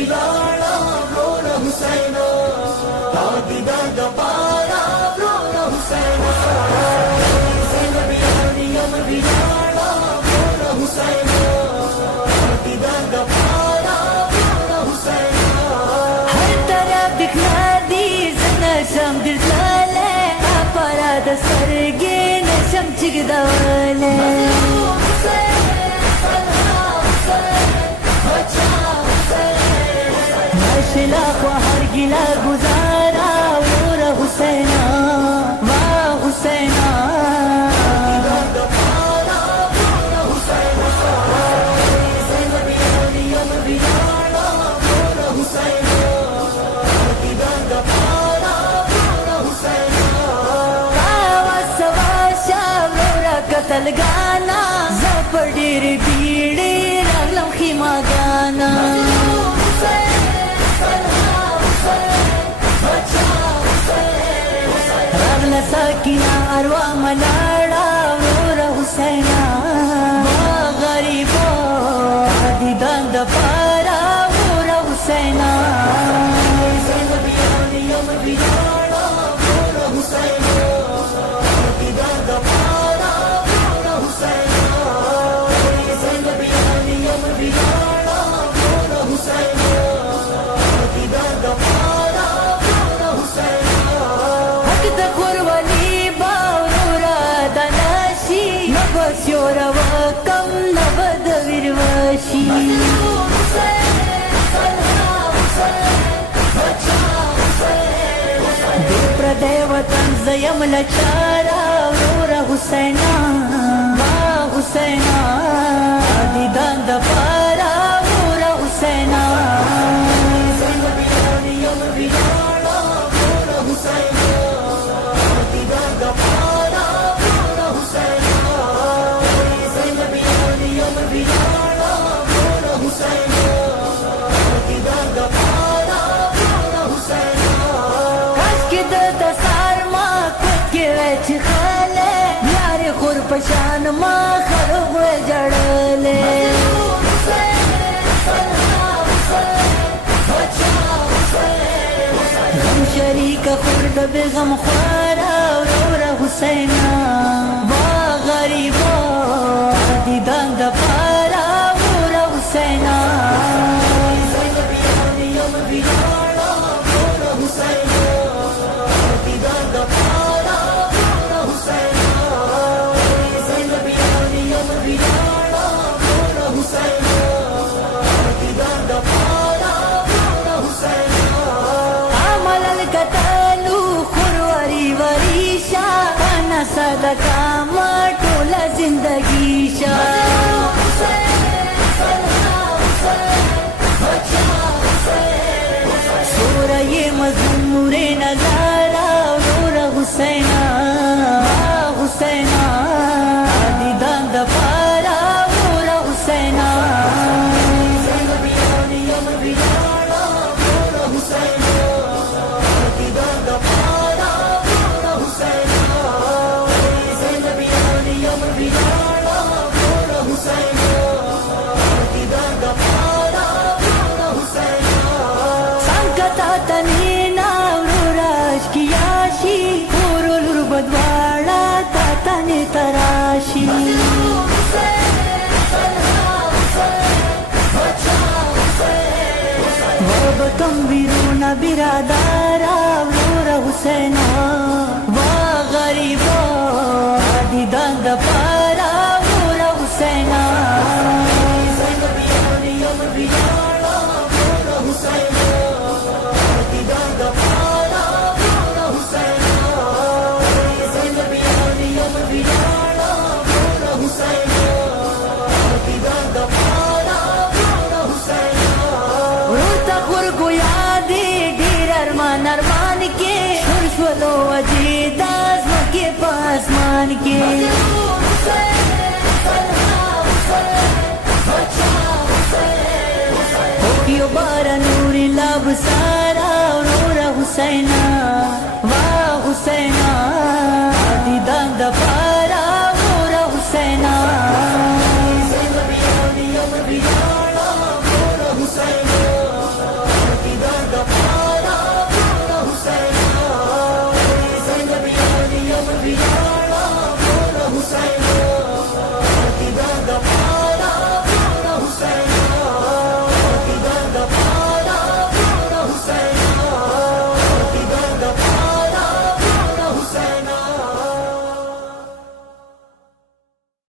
विलाड़ा रोना हुसैना दादी दादा पारा रोना हुसैना ज़ैनब मरियम विलाड़ा रोना हुसैना दादी दादा पारा रोना हुसैना हर तरफ दिखला दी नशम दिलले पारा द सरगे नशम चिगदवले माशला को हर गिला गुजारा और हुसैना वाह हुसैना कतल गाना जबड़ीर बीड़े रगलम खीमा गाना रगला सकीना अरवा मलाड़ा रोरा हुसैना गरीबो आदि दंद पारा रोरा Husaina Sura wakam nabad virvashi Depradevatan zayam lachara Rura Husaina Ma Husaina Adi danda para Rura Husaina पशान मा खरब जड़ले गम शरीक खुर्द बेगम ख्वारा रोरा हुसैना वाह गरीबो आदि दंद पारा रोरा हुसैना सदका टोला जिंदगी सोरा ये मजमूरे नजारा रोरा हुसैना हुसैना आदि दंद पारा रोरा हुसैना तराशी वबकम वीरूना बिरादारा रोरा हुसैना वाह गरीबो आदि दंद पारा रोरा हुसैना नरमान के शुरशलो अजीदास के पास मान के बारा नूरी लब सारा रोरा हुसैना